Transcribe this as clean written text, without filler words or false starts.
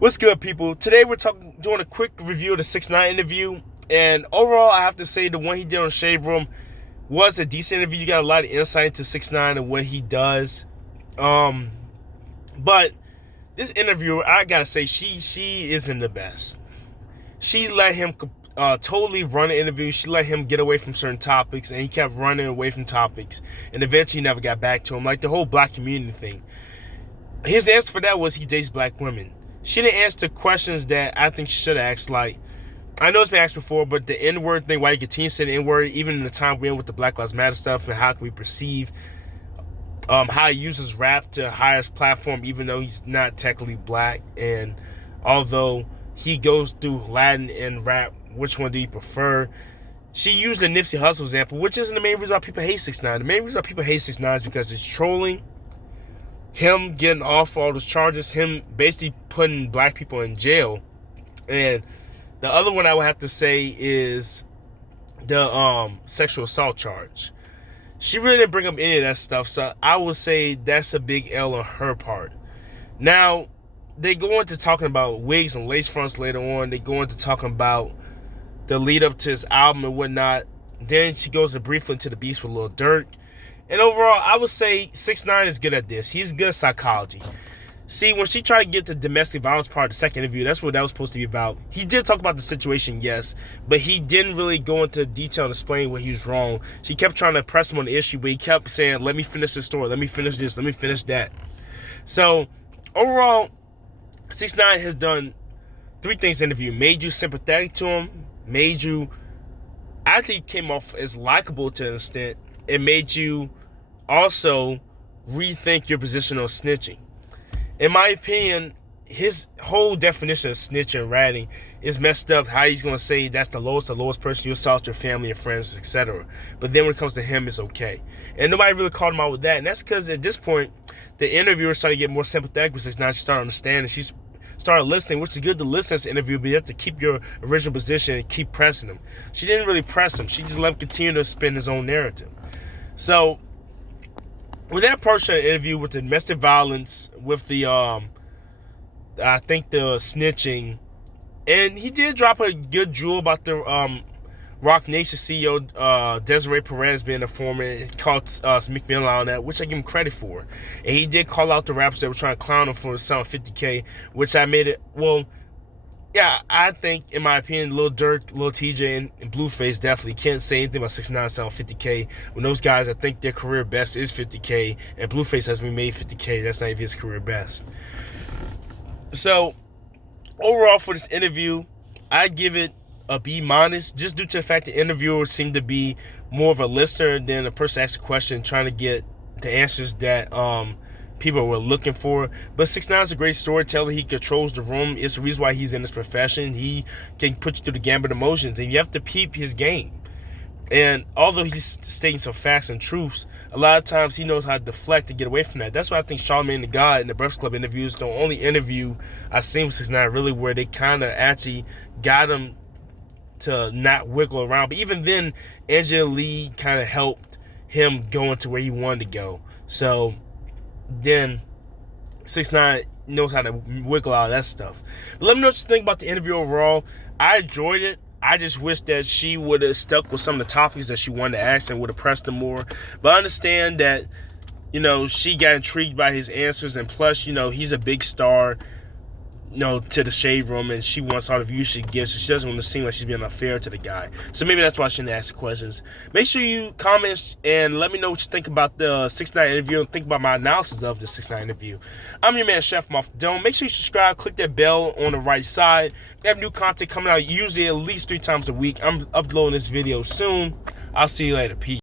What's good, people? Today we're doing a quick review of the 6ix9ine interview, and overall, I have to say the one he did on Shade Room was a decent interview. You got a lot of insight into 6ix9ine and what he does. Um, but this interviewer, I gotta say, she isn't the best. She's let him totally run the interview. She let him get away from certain topics, and he kept running away from topics, and eventually never got back to him. Like the whole black community thing. His answer for that was he dates black women. She didn't answer questions that I think she should have asked. Like, I know it's been asked before, but the N-word thing, why you continue to say the N-word, even in the time we're in with the Black Lives Matter stuff, and how can we perceive how he uses rap to hire his platform, even though he's not technically black, and although he goes through Latin and rap, which one do you prefer? She used the Nipsey Hussle example, which isn't the main reason why people hate 6ix9ine. The main reason why people hate 6ix9ine is because it's trolling, him getting off all those charges, him basically putting black people in jail. And the other one I would have to say is the sexual assault charge. She really didn't bring up any of that stuff, so I would say that's a big L on her part. Now, they go into talking about wigs and lace fronts later on. They go into talking about the lead up to his album and whatnot. Then she goes to briefly into the beast with Lil Durk. And overall, I would say 6ix9ine is good at this. He's good at psychology. See, when she tried to get the domestic violence part of the second interview, that's what that was supposed to be about. He did talk about the situation, yes, but he didn't really go into detail and explain what he was wrong. She kept trying to press him on the issue, but he kept saying, let me finish this story, let me finish this, let me finish that. So, overall, 6ix9ine has done three things in the interview. Made you sympathetic to him, made you, I think, came off as likable to an extent. It made you also rethink your position on snitching. In my opinion, his whole definition of snitching and ratting is messed up. How he's going to say that's the lowest person you assault your family and friends, etc. But then when it comes to him, it's okay. And nobody really called him out with that. And that's because at this point, the interviewer started to get more sympathetic with 6ix9ine. She started understanding. She started listening, which is good to listen to this interview, but you have to keep your original position and keep pressing him. She didn't really press him. She just let him continue to spin his own narrative. So, with that portion of the interview, with the domestic violence, with the, I think the snitching, and he did drop a good jewel about the Rock Nation CEO, Desiree Perez being a former, called Meek Mill on that, which I give him credit for. And he did call out the rappers that were trying to clown him for selling 50K, which I made it, well, yeah, I think, in my opinion, Lil Durk, Lil TJ, and Blueface definitely can't say anything about 6ix9ine selling 50K. When those guys, I think their career best is 50K, and Blueface has made 50K. That's not even his career best. So, overall for this interview, I give it a B-, just due to the fact the interviewer seemed to be more of a listener than a person asking a question trying to get the answers that people were looking for. But 6ix9ine is a great storyteller. He controls the room. It's the reason why he's in this profession. He can put you through the gambit of emotions, and you have to peep his game. And although he's stating some facts and truths, a lot of times he knows how to deflect and get away from that. That's why I think Charlamagne the God in the Breakfast Club interviews, the only interview I've seen with 6ix9ine really where they kind of actually got him to not wiggle around. But even then, Angela Lee kind of helped him go into where he wanted to go. So then 6ix9ine knows how to wiggle out of that stuff. But let me know what you think about the interview overall. I enjoyed it. I just wish that she would have stuck with some of the topics that she wanted to ask and would have pressed them more. But I understand that, you know, she got intrigued by his answers, and plus, you know, he's a big star, you know, to the Shade Room, and she wants all the views she gets, so she doesn't want to seem like she's being unfair to the guy. So maybe that's why she didn't ask the questions. Make sure you comment and let me know what you think about the 6ix9ine interview and think about my analysis of the 6ix9ine interview. I'm your man, Chef from Off the Dome. Make sure you subscribe, click that bell on the right side. We have new content coming out usually at least 3 times a week. I'm uploading this video soon. I'll see you later. Peace.